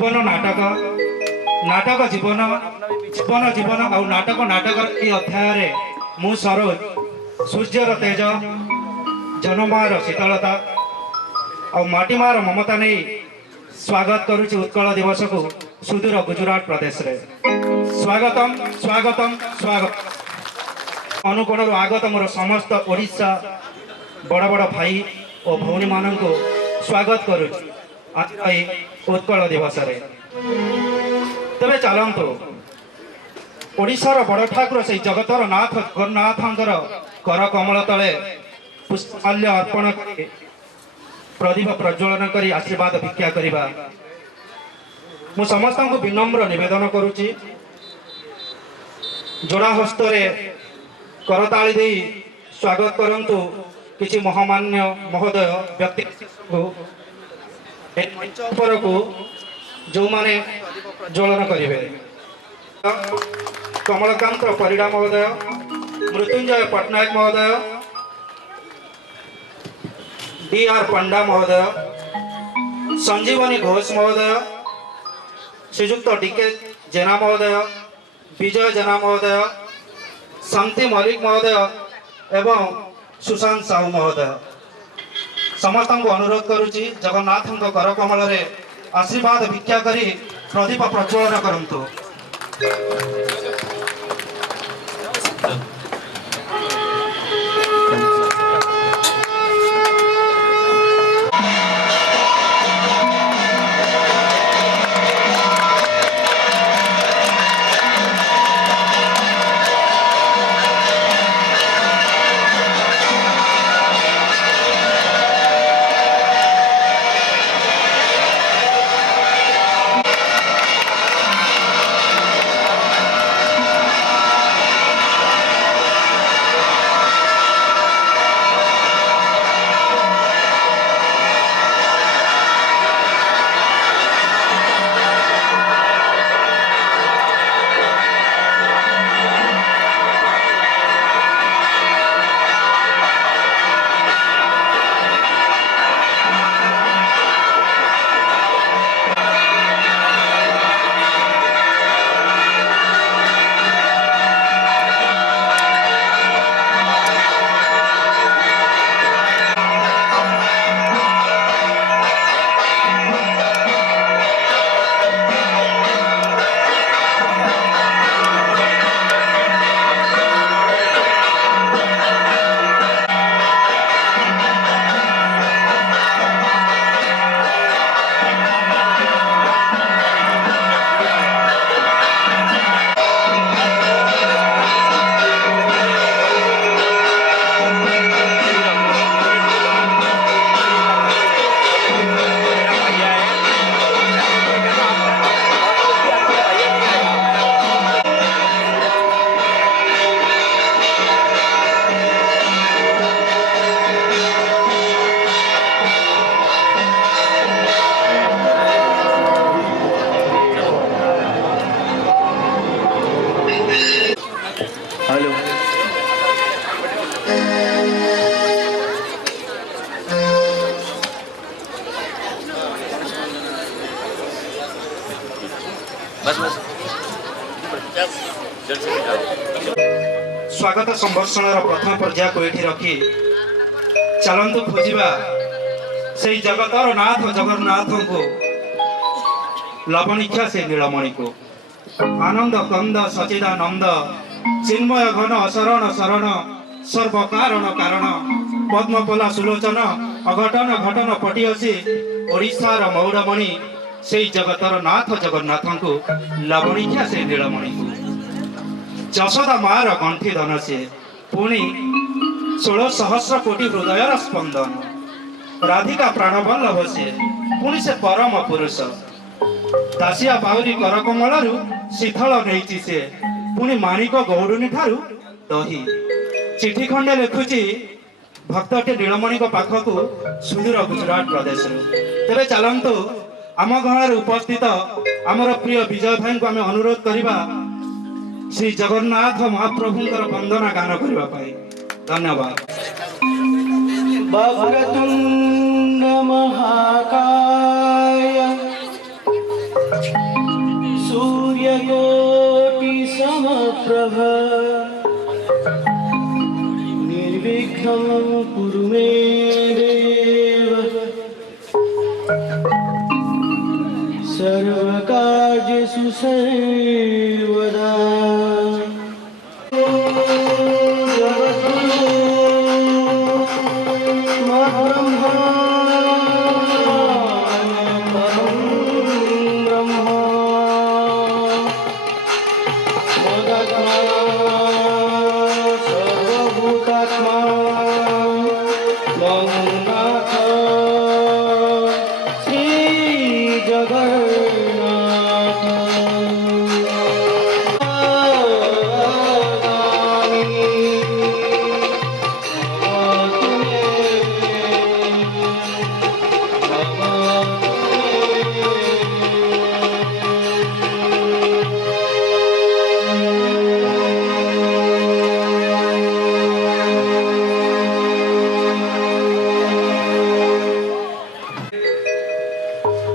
जीवन नाटक नाटक जीवन जीवन जीवन और नाटक नाटक ये अध्याय मु सरोज सूर्यर तेज जनमार शीतलता और माटीमार ममता नहीं स्वागत करुच्ची उत्कल दिवस को सुदूर गुजरात प्रदेश रे स्वागतम स्वागतम स्वागत अनुकोण आगत मोर समस्त ओडिशा बड़ बड़ भाई और भौणी मान को स्वागत करुच्ची आज उत्कल दिवस रे तेरे चलतु ओडिशार बड़ ठाकुर से जगतर नाथ जगन्नाथंकर कर कमल तले पुष्पमाल्य अर्पण कर प्रदीप प्रज्वलन कर आशीर्वाद भिक्षा करवा मु समस्त को विनम्र निवेदन करुच्ची जोड़ा हस्त करताली दे स्वागत करंतु किसी महामान्य महोदय व्यक्ति को जो माने ज्वलन करेंगे कमलकांत परिड़ा महोदय मृत्युंजय पट्टनायक महोदय डी.आर. पंडा महोदय संजीवनी घोष महोदय श्रीजुक्त डी.के. जेना महोदय विजय जेना महोदय शांति मल्लिक महोदय एवं सुशांत साहू महोदय समस्त को अनुरोध करुच्ची जगन्नाथ कर कमल आशीर्वाद भिक्षा करी प्रदीप प्रज्वलन करंतु। स्वागत संवर्षण प्रथम पर्याय को ये रखी चलतु खोजा से जगतर नाथ जगन्नाथ को लवणीक्षा से नीलमणि को आनंद कंद सचिदानंद चिन्मय घन शरण शरण सर्व कारण कारण पद्मपला सुलोचन अघटन घटन पटियसी ओडिशार मौरमणि से जगतर नाथ जगन्नाथ को लवणीक्षा से नीलमणि को जशोदा मार गंठी धन से पुणी 16 सहस्र कोटि हृदयर स्पंदन राधिका प्राणवल्लभ से पुणी से परम पुरुष दासिया बाउरी कर कमल शीतल नहीं से पुणी माणिक गौरुनी ठारू दही चिठी खंडे लिखुची भक्तटी नीलमणि पाखक सुदूर गुजरात प्रदेश तेरे चलतु आम घर उपस्थित आमर प्रिय विजय भाई को आम अनुरोध करवा श्री जगन्नाथ महाप्रभुंकर वंदना गान करने धन्यवाद। वक्रतुंड महाकाय शीघ्रं कुरु मे देव सर्वकार्येषु सर्वदा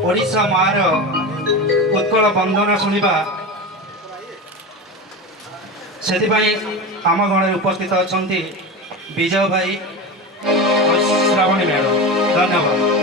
ଓଡ଼ିଶା ମାର ଉତ୍କଳ ବନ୍ଦନା ଶୁଣିବା ସେଥିପାଇଁ ଆମ ଗଣରେ ଉପସ୍ଥିତ ଅଛନ୍ତି ବିଜୟ ଭାଇ ଶ୍ରାବଣୀ ମ୍ୟାଡ଼ାମ। ଧନ୍ୟବାଦ।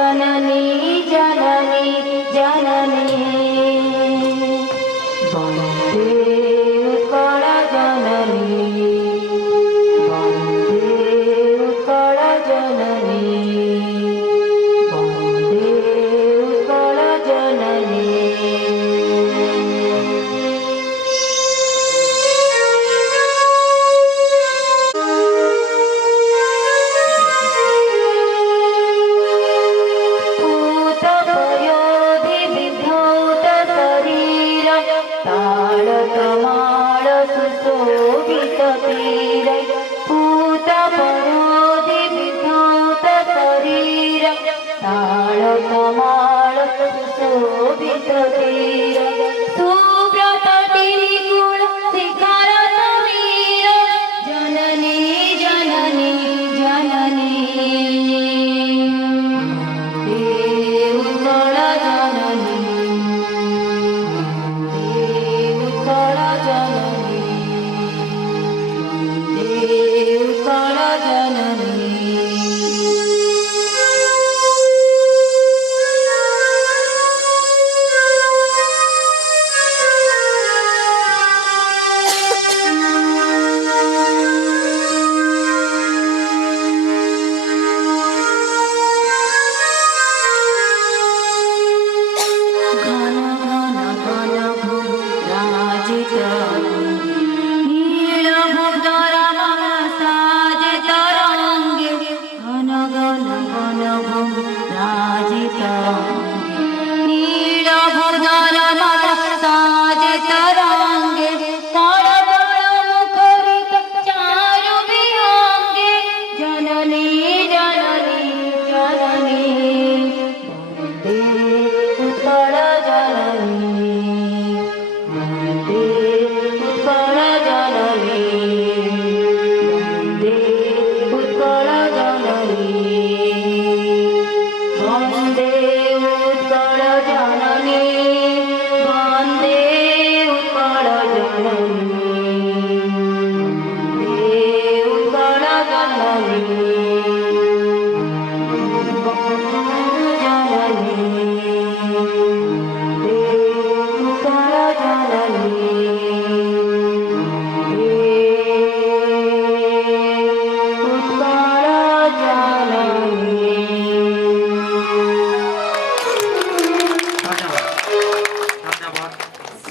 जननी जननी जननी वन्दे उत्कल जननी वन्दे उत्कल जननी वन्दे उत्कल जननी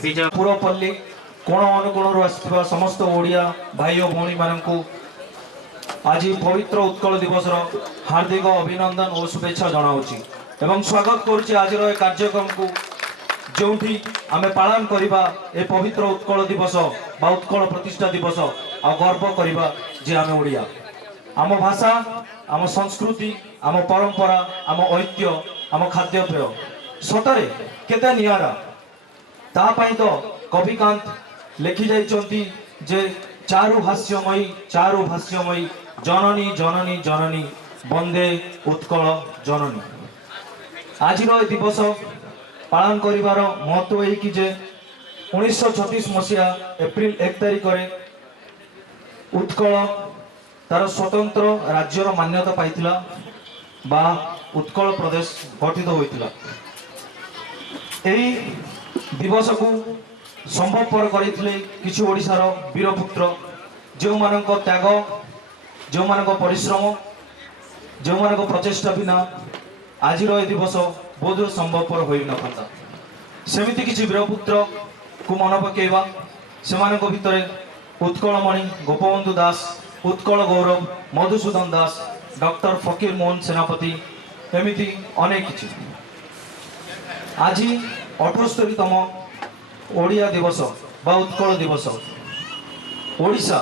ବିଜୟ ପୁରପଲ୍ଲୀ କୋଣ ଅନୁକୋଣରୁ ଆସିଥିବା ସମସ୍ତ ଓଡ଼ିଆ ଭାଇ ଓ ଭଉଣୀମାନଙ୍କୁ ଆଜି ପବିତ୍ର ଉତ୍କଳ ଦିବସର ହାର୍ଦ୍ଦିକ ଅଭିନନ୍ଦନ ଓ ଶୁଭେଚ୍ଛା ଜଣାଉଛି ଏବଂ ସ୍ୱାଗତ କରୁଛି ଆଜିର ଏ କାର୍ଯ୍ୟକ୍ରମକୁ, ଯେଉଁଠି ଆମେ ପାଳନ କରିବା ଏ ପବିତ୍ର ଉତ୍କଳ ଦିବସ ବା ଉତ୍କଳ ପ୍ରତିଷ୍ଠା ଦିବସ ଆଉ ଗର୍ବ କରିବା ଯେ ଆମେ ଓଡ଼ିଆ। ଆମ ଭାଷା, ଆମ ସଂସ୍କୃତି, ଆମ ପରମ୍ପରା, ଆମ ଐତିହ୍ୟ, ଆମ ଖାଦ୍ୟପେୟ ସତରେ କେତେ ନିଆରା। ତା ପାଇଁ ତ କବିକାନ୍ତ ଲେଖି ଯାଇଛନ୍ତି ଯେ ଚାରୁ ଭାଷ୍ୟମୟୀ ଜନନୀ ଜନନୀ ଜନନୀ ବନ୍ଦେ ଉତ୍କଳ ଜନନୀ। ଆଜିର ଏ ଦିବସ ପାଳନ କରିବାର ମହତ୍ତ୍ୱ ଏହିକି ଯେ 1936 ମସିହା ଏପ୍ରିଲ 1 ତାରିଖରେ ଉତ୍କଳ ତାର ସ୍ୱତନ୍ତ୍ର ରାଜ୍ୟର ମାନ୍ୟତା ପାଇଥିଲା ବା ଉତ୍କଳ ପ୍ରଦେଶ ଗଠିତ ହୋଇଥିଲା। ଏହି ଦିବସକୁ ସମ୍ଭବପର କରିଥିଲେ କିଛି ଓଡ଼ିଶାର ବୀରପୁତ୍ର, ଯେଉଁମାନଙ୍କ ତ୍ୟାଗ, ଯେଉଁମାନଙ୍କ ପରିଶ୍ରମ, ଯେଉଁମାନଙ୍କ ପ୍ରଚେଷ୍ଟା ବିନା ଆଜିର ଏ ଦିବସ ବୋଧହୁଏ ସମ୍ଭବପର ହୋଇନଥାନ୍ତା। ସେମିତି କିଛି ବୀରପୁତ୍ରକୁ ମନେ ପକାଇବା, ସେମାନଙ୍କ ଭିତରେ ଉତ୍କଳମଣି ଗୋପବନ୍ଧୁ ଦାସ, ଉତ୍କଳ ଗୌରବ ମଧୁସୂଦନ ଦାସ, ଡକ୍ଟର ଫକୀର ମୋହନ ସେନାପତି, ଏମିତି ଅନେକ କିଛି। ଆଜି 78ତମ ଓଡ଼ିଆ ଦିବସ ବା ଉତ୍କଳ ଦିବସ। ଓଡ଼ିଶା,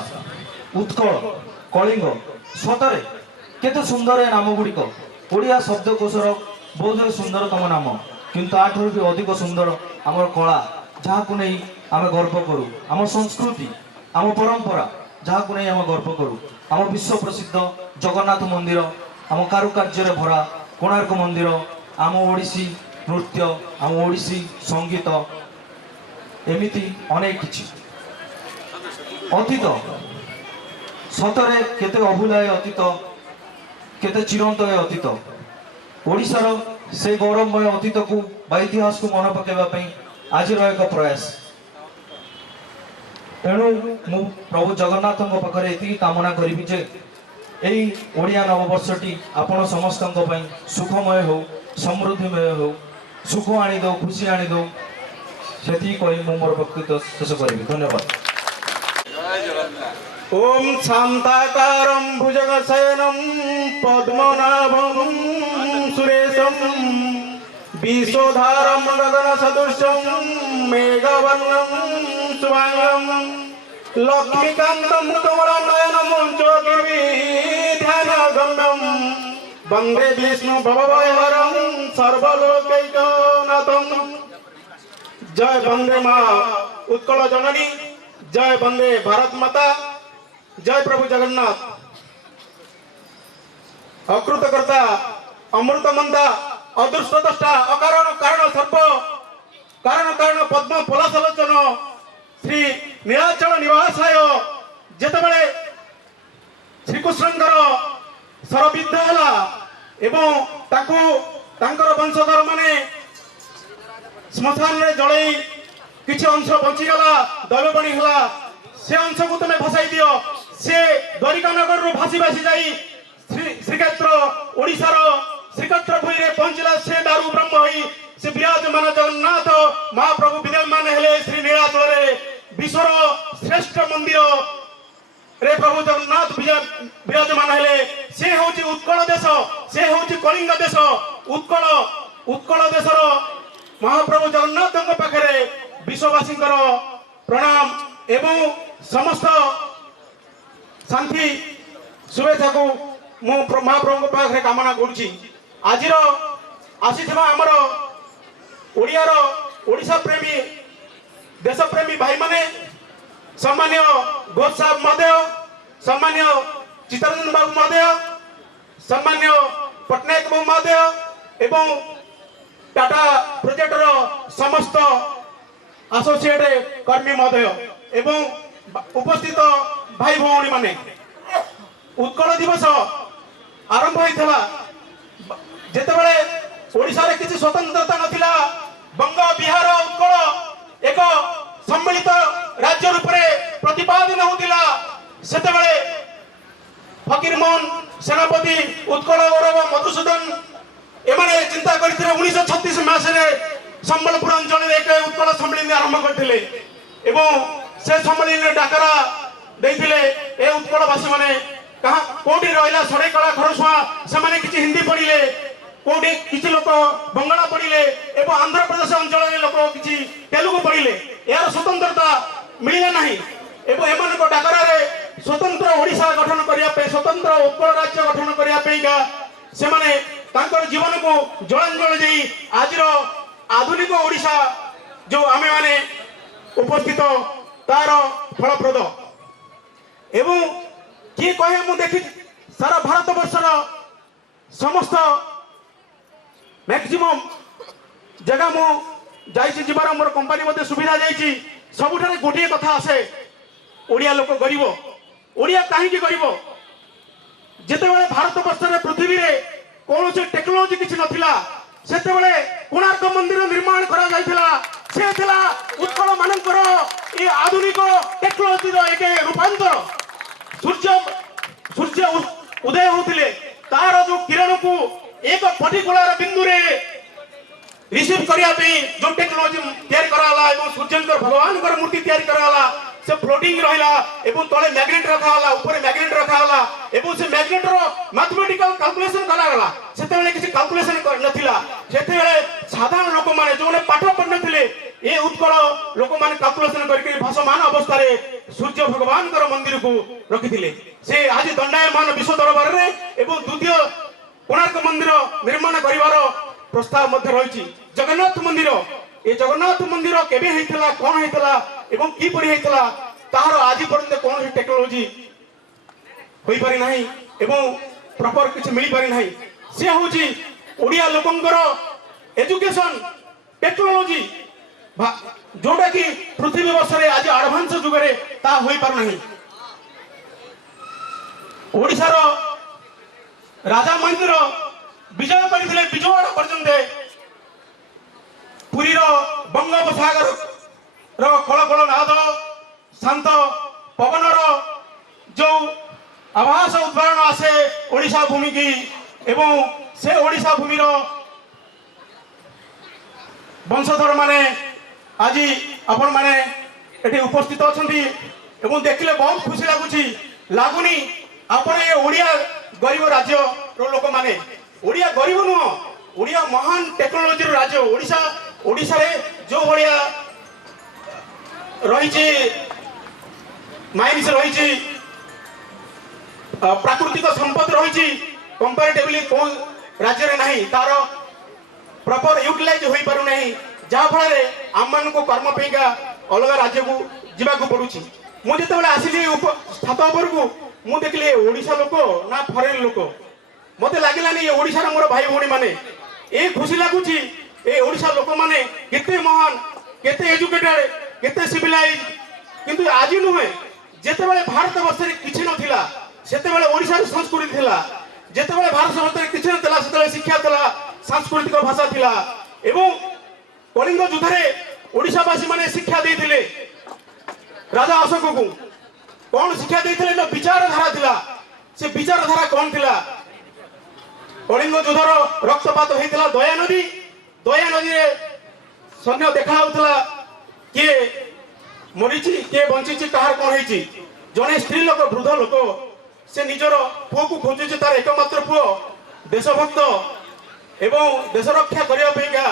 ଉତ୍କଳ, କଳିଙ୍ଗ ସତରେ କେତେ ସୁନ୍ଦର ଏ ନାମ ଗୁଡ଼ିକ। ଓଡ଼ିଆ ଶବ୍ଦକୋଷର ବୋଧହୁଏ ସୁନ୍ଦରତମ ନାମ, କିନ୍ତୁ ତାଠାରୁ ବି ଅଧିକ ସୁନ୍ଦର ଆମର କଳା, ଯାହାକୁ ନେଇ ଆମେ ଗର୍ବ କରୁ, ଆମ ସଂସ୍କୃତି, ଆମ ପରମ୍ପରା, ଯାହାକୁ ନେଇ ଆମେ ଗର୍ବ କରୁ, ଆମ ବିଶ୍ୱ ପ୍ରସିଦ୍ଧ ଜଗନ୍ନାଥ ମନ୍ଦିର, ଆମ କାରୁକାର୍ଯ୍ୟରେ ଭରା କୋଣାର୍କ ମନ୍ଦିର, ଆମ ଓଡ଼ିଶୀ ନୃତ୍ୟ, ଆମ ଓଡ଼ିଶୀ ସଙ୍ଗୀତ, ଏମିତି ଅନେକ କିଛି। ଅତୀତ ସତରେ କେତେ ଅଭୁଲା ଏ ଅତୀତ, କେତେ ଚିରନ୍ତ ଏ ଅତୀତ। ଓଡ଼ିଶାର ସେ ଗୌରବମୟ ଅତୀତକୁ ବା ଇତିହାସକୁ ମନେ ପକାଇବା ପାଇଁ ଆଜିର ଏକ ପ୍ରୟାସ। ଏଣୁ ମୁଁ ପ୍ରଭୁ ଜଗନ୍ନାଥଙ୍କ ପାଖରେ ଏତିକି କାମନା କରିବି ଯେ ଏହି ଓଡ଼ିଆ ନବବର୍ଷଟି ଆପଣ ସମସ୍ତଙ୍କ ପାଇଁ ସୁଖମୟ ହେଉ, ସମୃଦ୍ଧିମୟ ହେଉ, ସୁଖ ଆଣିଦେଉ, ଖୁସି ଆଣିଦେଉ, ସେତିକି କହି ମୁଁ ମୋର ବକ୍ତବ୍ୟ ଶେଷ କରିବି। ଧନ୍ୟବାଦ। ओम शांताकारं भुजगशयनं पद्मनाभं सुरेशं विश्वधारं गगनसदृशं मेघवर्णं शुभांगं लक्ष्मीकान्तं कमलनयनं ज्योतिर्विध्यानगम्यं वन्दे विष्णु भवभयहरं सर्वलोकैकनाथं। जय वंदे माँ उत्कल जननी, जय वंदे भारत माता, जय प्रभु जगन्नाथ। अकृतकर्ता अमृतमंदा अदृष्टद्रष्टा अकारण कारण सर्प कारण कारण पद्म पलासलोचन श्री नीलाचल निवासाय जेतेबेले श्रीकृष्णଙ୍କର सरबिद्ध ହେଲା ଏବଂ ତାକୁ ତାଙ୍କର ବଂଶଧର ମାନେ ଶ୍ମଶାନରେ ଜଳେଇ କିଛି ଅଂଶ ବଞ୍ଚିଗଲା, ଦୈବବାଣୀ ହେଲା ସେ ଅଂଶକୁ ତୁମେ ଭସାଇ ଦିଅ। ସେ ଦ୍ୱାରିକା ନଗରରୁ ଭାସି ଭାସି ଯାଇ ଶ୍ରୀକ୍ଷେତ୍ର ଓଡ଼ିଶାର ଶ୍ରୀକ୍ଷେତ୍ର ଭୂଇଁରେ ପହଞ୍ଚିଲା। ସେ ଦାରୁ ବ୍ରହ୍ମ ହୋଇ ସେ ବିରାଜମାନ ଜଗନ୍ନାଥ ମହାପ୍ରଭୁ ବିରାଜମାନ ହେଲେ ଶ୍ରୀ ନୀଳାଚଳରେ। ବିଶ୍ୱର ଶ୍ରେଷ୍ଠ ମନ୍ଦିର ରେ ପ୍ରଭୁ ଜଗନ୍ନାଥ ବିରାଜମାନ ହେଲେ। ସେ ହେଉଛି ଉତ୍କଳ ଦେଶ, ସେ ହେଉଛି କଳିଙ୍ଗ ଦେଶ। ଉତ୍କଳ ଦେଶର ମହାପ୍ରଭୁ ଜଗନ୍ନାଥଙ୍କ ପାଖରେ ବିଶ୍ୱବାସୀଙ୍କର ପ୍ରଣାମ ଏବଂ ସମସ୍ତ ଶାନ୍ତି शुभेच्छा मु महाप्रभु पाखे कामना करुच्ची। आज आसीथिबा हमर ओडियार ओडिशा प्रेमी देश प्रेमी भाई माने सम्मान्य घोष साहब महोदय, सम्मान्य चित्तरंजन बाबू महोदय, सम्मान्य पट्टनायक बाबू महोदय एवं टाटा प्रोजेक्टर समस्त एसोसिएट कर्मी महोदय एवं उपस्थित भाई भौणी माने उत्कल दिवस आरंभ होता जितेबाला ओडिशा रे किसी स्वतंत्रता नथिला, बंग बिहार उत्कल एक सम्मिलित राज्य रूप में प्रतिपादन होतिला। सेतेबाला फकीर मोहन सेनापति उत्कल गौरव मधुसूदन एमाने चिंता करथिले 1936 मासरे ସମ୍ବଲପୁର ଅଞ୍ଚଳରେ ଏକ ଉତ୍କଳ ସମ୍ମିଳନୀ ଆରମ୍ଭ କରିଥିଲେ ଏବଂ ସେ ସମ୍ମିଳନୀରେ ଡାକରା ଦେଇଥିଲେ ଏ ଉତ୍କଳବାସୀ ମାନେ କୋଉଠି ରହିଲା ସରେକଳା ଖରସୁଆଁ ସେମାନେ କିଛି ହିନ୍ଦୀ ପଢିଲେ, କୋଉଠି କିଛି ଲୋକ ବଙ୍ଗଳା ପଢିଲେ ଏବଂ ଆନ୍ଧ୍ରପ୍ରଦେଶ ଅଞ୍ଚଳରେ ଲୋକ କିଛି ତେଲୁଗୁ ପଢିଲେ। ଏହାର ସ୍ୱତନ୍ତ୍ରତା ମିଳିଲା ନାହିଁ ଏବଂ ଏମାନଙ୍କ ଡାକରାରେ ସ୍ୱତନ୍ତ୍ର ଓଡ଼ିଶା ଗଠନ କରିବା ପାଇଁ, ସ୍ୱତନ୍ତ୍ର ଉତ୍କଳ ରାଜ୍ୟ ଗଠନ କରିବା ପାଇଁକା ସେମାନେ ତାଙ୍କର ଜୀବନକୁ ଜଳାଞ୍ଜଳି ଦେଇ ଆଜିର ଆଧୁନିକ ଓଡ଼ିଶା ଯୋଉ ଆମେମାନେ ଉପସ୍ଥିତ ତାର ଫଳପ୍ରଦ। ଏବଂ କିଏ କହେ ମୁଁ ଦେଖି ସାରା ଭାରତ ବର୍ଷର ସମସ୍ତ ମ୍ୟାକ୍ସିମମ୍ ଜାଗା ମୁଁ ଯାଇଛି, ଯିବାର ମୋର କମ୍ପାନୀ ମୋତେ ସୁବିଧା ଯାଇଛି। ସବୁଠାରେ ଗୋଟିଏ କଥା ଆସେ, ଓଡ଼ିଆ ଲୋକ ଗରିବ। ଓଡ଼ିଆ କାହିଁକି ଗରିବ? ଯେତେବେଳେ ଭାରତ ବର୍ଷରେ ପୃଥିବୀରେ କୌଣସି ଟେକ୍ନୋଲୋଜି କିଛି ନଥିଲା, ସେତେବେଳେ କୋଣାର୍କ ମନ୍ଦିର ନିର୍ମାଣ କରାଯାଇଥିଲା। ସେ ଥିଲା ଉତ୍କଳ ମାନଙ୍କର ଏ ଆଧୁନିକ ଟେକ୍ନୋଲୋଜିର ଏକ ରୂପାନ୍ତର। ସୂର୍ଯ୍ୟ ଉଦୟ ହେଉଥିଲେ ତାର ଯୋଉ କିରଣକୁ ଏକ ପର୍ଟିକୁଲାର ବିନ୍ଦୁରେ ରିସିଭ୍ କରିବା ପାଇଁ ଯୋଉ ଟେକ୍ନୋଲୋଜି ତିଆରି କରାଗଲା ଏବଂ ସୂର୍ଯ୍ୟଙ୍କର ଭଗବାନଙ୍କର ମୂର୍ତ୍ତି ତିଆରି କରାଗଲା, ସେ ଫ୍ଲୋଟିଂ ରହିଲା ଏବଂ ତଳେ ମ୍ୟାଗ୍ନେଟ ରଖାଗଲା, ଉପରେ ମ୍ୟାଗ୍ନେଟ ରଖାଗଲା ଏବଂ ସେ ମ୍ୟାଗ୍ନେଟର ମ୍ୟାଥମେଟିକାଲ କାଲକୁଲେସନ କରାଗଲା। ସେତେବେଳେ କିଛି କାଲକୁଲେସନ ନଥିଲା। ସେତେବେଳେ ସାଧାରଣ ଲୋକମାନେ ଯୋଉମାନେ ପାଠ ପଢିନଥିଲେ ଏ ଉତ୍କଳ ଲୋକମାନେ କାଲକୁଲେସନ କରିକି ଭାସମାନ ଅବସ୍ଥାରେ ସୂର୍ଯ୍ୟ ଭଗବାନଙ୍କର ମନ୍ଦିରକୁ ରଖିଥିଲେ। ସେ ଆଜି ଦଣ୍ଡାୟମାନ ବିଶ୍ୱ ଦରବାରରେ ଏବଂ ଦ୍ୱିତୀୟ କୋଣାର୍କ ମନ୍ଦିର ନିର୍ମାଣ କରିବାର ପ୍ରସ୍ତାବ ମଧ୍ୟ ରହିଛି। ଜଗନ୍ନାଥ ମନ୍ଦିର, ଏ ଜଗନ୍ନାଥ ମନ୍ଦିର କେବେ ହେଇଥିଲା, କଣ ହେଇଥିଲା ଏବଂ କିପରି ହେଇଥିଲା ତାହାର ଆଜି ପର୍ଯ୍ୟନ୍ତ କୌଣସି ଟେକ୍ନୋଲୋଜି ହୋଇପାରି ନାହିଁ ଏବଂ ପ୍ରପର କିଛି ମିଳିପାରି ନାହିଁ। ସେ ହଉଛି ଓଡ଼ିଆ ଲୋକଙ୍କର ଏଜୁକେସନ ଟେକ୍ନୋଲୋଜି, ଯୋଉଟା କି ପୃଥିବୀ ବର୍ଷରେ ଆଜି ଆଡଭାନ୍ସ ଯୁଗରେ ତାହା ହୋଇପାରୁନାହିଁ। ଓଡ଼ିଶାର ରାଜା ମହେନ୍ଦ୍ର ବିଜୟ କରିଥିଲେ ବିଜୟୱାଡା ପର୍ଯ୍ୟନ୍ତ। ପୁରୀର ବଙ୍ଗୋପସାଗର ଖଳଖଳ ନାଦ, ଶାନ୍ତ ପବନର ଯୋଉ ଆଭାସ ଉଦ୍ଭାରଣ ଆସେ ଓଡ଼ିଶା ଭୂମିକି ଏବଂ ସେ ଓଡ଼ିଶା ଭୂମିର ବଂଶଧର ମାନେ ଆଜି ଆପଣ ମାନେ ଏଠି ଉପସ୍ଥିତ ଅଛନ୍ତି ଏବଂ ଦେଖିଲେ ବହୁତ ଖୁସି ଲାଗୁନି ଆପଣ ଏ ଓଡ଼ିଆ ଗରିବ ରାଜ୍ୟର ଲୋକମାନେ। ଓଡ଼ିଆ ଗରିବ ନୁହଁ, ଓଡ଼ିଆ ମହାନ ଟେକ୍ନୋଲୋଜିର ରାଜ୍ୟ। ଓଡ଼ିଶାରେ ଯୋଉ ଭଳିଆ ରହିଛି ମାଇନ୍ସ ରହିଛି, ପ୍ରାକୃତିକ ସମ୍ପଦ ରହିଛି, କମ୍ପାରେଟିଭଲି କୋଉ ରାଜ୍ୟରେ ନାହିଁ, ତାର ପ୍ରପର ୟୁଟିଲାଇଜ ହୋଇପାରୁନାହିଁ, ଯାହାଫଳରେ ଆମମାନଙ୍କୁ କର୍ମ ପାଇଁକା ଅଲଗା ରାଜ୍ୟକୁ ଯିବାକୁ ପଡୁଛି। ମୁଁ ଯେତେବେଳେ ଆସିଲି ଛାତ ଉପରକୁ ମୁଁ ଦେଖିଲି ଓଡ଼ିଶା ଲୋକ ନା ଫରେନ୍ ଲୋକ, ମତେ ଲାଗିଲାନି ଏ ଓଡ଼ିଶାର ମୋର ଭାଇ ଭଉଣୀ ମାନେ। ଏ ଖୁସି ଲାଗୁଛି ଏ ଓଡ଼ିଶା ଲୋକମାନେ କେତେ ମହାନ, କେତେ ଏଜୁକେଟେଡ, କେତେ ସିଭିଲାଇଜ। କିନ୍ତୁ ଆଜି ନୁହେଁ, ଯେତେବେଳେ ଭାରତ ବର୍ଷରେ କିଛି ନଥିଲା ସେତେବେଳେ ଓଡ଼ିଶାର ସଂସ୍କୃତି ଥିଲା। ଯେତେବେଳେ ଭାରତ ବର୍ଷରେ କିଛି ନଥିଲା ସେତେବେଳେ ଶିକ୍ଷା ଥିଲା, ସାଂସ୍କୃତିକ ଭାଷା ଥିଲା ଏବଂ କଳିଙ୍ଗ ଯୁଦ୍ଧରେ ଓଡ଼ିଶାବାସୀ ମାନେ ଶିକ୍ଷା ଦେଇଥିଲେ ରାଜା ଅଶୋକକୁ। କଣ ଶିକ୍ଷା ଦେଇଥିଲେ ନା ବିଚାରଧାରା ଥିଲା। ସେ ବିଚାରଧାରା କଣ ଥିଲା? କଳିଙ୍ଗ ଯୁଦ୍ଧର ରକ୍ତପାତ ହେଇଥିଲା ଦୟା ନଦୀରେ ସୈନ୍ୟ ଦେଖା ହଉଥିଲା କିଏ ମରିଛି କିଏ ବଞ୍ଚିଛି କାହାର କଣ ହେଇଛି। ଜଣେ ସ୍ତ୍ରୀ ଲୋକ, ବୃଦ୍ଧ ଲୋକ, ସେ ନିଜର ପୁଅକୁ ଖୋଜୁଛି, ତାର ଏକମାତ୍ର ପୁଅ ଦେଶଭକ୍ତ ଏବଂ ଦେଶ ରକ୍ଷା କରିବା ପାଇଁକା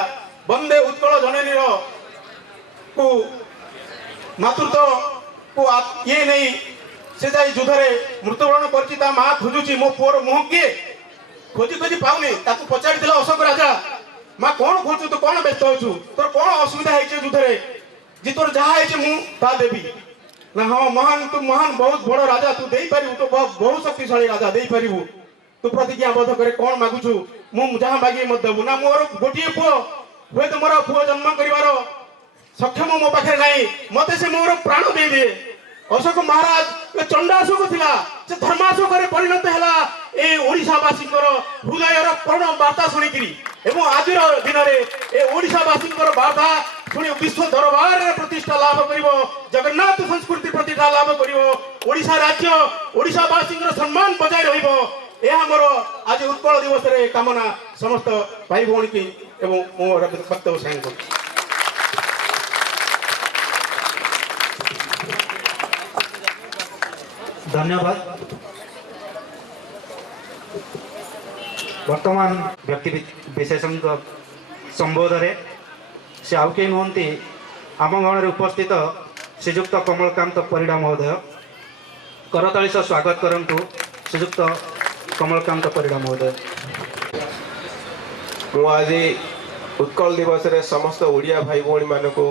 ବନ୍ଦେ ଉତ୍କଳ ଜନନୀର କୁ ମାତୃତ୍ୱକୁ ଇଏ ନେଇ ସେ ଯାଇ ଯୁଦ୍ଧରେ ମୃତ୍ୟୁବରଣ କରିଛି। ତା ମା ଖୋଜୁଛି ମୋ ପୁଅର ମୁହଁ କିଏ, ଖୋଜି ପାଉନି। ତାକୁ ପଚାରିଥିଲା ଅଶୋକ ରାଜା, ମା କଣ ଖୋଜୁଛୁ, ତୁ କଣ ବ୍ୟସ୍ତ ହଉଛୁ, ତୋର କଣ ଅସୁବିଧା ହେଇଛି ଯୁଦ୍ଧରେ, ଯେ ତୋର ଯାହା ହେଇଛି ମୁଁ ତାହା ଦେବି। ନା ହଁ ମହାନ, ତୁ ମହାନ ବହୁତ ବଡ ରାଜା, ତୁ ଦେଇପାରିବୁ, ତୁ ବହୁ ଶକ୍ତିଶାଳୀ ରାଜା, ଦେଇପାରିବୁ, ତୁ ପ୍ରତିଜ୍ଞାବଦ୍ଧ করে କଣ ମାଗୁଛୁ, ମୁଁ ଯାହା ମାଗିବି ମତେ ଦେବୁ। ନା ମୋର ଗୋଟିଏ ପୁଅ, ହୁଏତ ମୋର ପୁଅ ଜନ୍ମ କରିବାର ସକ୍ଷମ ମୋ ପାଖରେ ନାହିଁ, ମତେ ସେ ମୋର ପ୍ରାଣ ଦେଇଦିଏ। ଅଶୋକ ମହାରାଜ ଚଣ୍ଡାଶୋକ ଥିଲା, ସେ ଧର୍ମାଶୋକରେ ପରିଣତ ହେଲା ଏ ଓଡ଼ିଶାବାସୀଙ୍କର ହୃଦୟର କଣ ବାର୍ତ୍ତା ଶୁଣିକିରି। ଏବଂ ଆଜିର ଦିନରେ ଏ ଓଡ଼ିଶାବାସୀଙ୍କର ବାର୍ତ୍ତା ଶୁଣି ବିଶ୍ୱ ଦରବାରରେ ପ୍ରତିଷ୍ଠା ଲାଭ କରିବ, ଜଗନ୍ନାଥ ସଂସ୍କୃତି ପ୍ରତିଷ୍ଠା ଲାଭ କରିବ, ଓଡ଼ିଶା ରାଜ୍ୟ ଓଡ଼ିଶାବାସୀଙ୍କର ସମ୍ମାନ ବଜାୟ ରହିବ। ଏହା ମୋର ଆଜି ଉତ୍କଳ ଦିବସରେ କାମନା ସମସ୍ତ ଭାଇ ଭଉଣୀ କି ଏବଂ ମୋ ବକ୍ତବ୍ୟ ସାଙ୍ଗେ କରୁଛି। ଧନ୍ୟବାଦ। ବର୍ତ୍ତମାନ ବ୍ୟକ୍ତି ବିଶେଷଙ୍କ ସମ୍ବୋଧରେ ସେ ଆଉ କେହି ନୁହନ୍ତି ଆମ ଗଣରେ ଉପସ୍ଥିତ ଶ୍ରୀଯୁକ୍ତ କମଳକାନ୍ତ ପରିଡ଼ା ମହୋଦୟ। କରତାଳି ସହ ସ୍ୱାଗତ କରନ୍ତୁ ଶ୍ରୀଯୁକ୍ତ କମଳକାନ୍ତ ପରିଡ଼ା ମହୋଦୟ। ମୁଁ ଆଜି ଉତ୍କଳ ଦିବସରେ ସମସ୍ତ ଓଡ଼ିଆ ଭାଇ ଭଉଣୀମାନଙ୍କୁ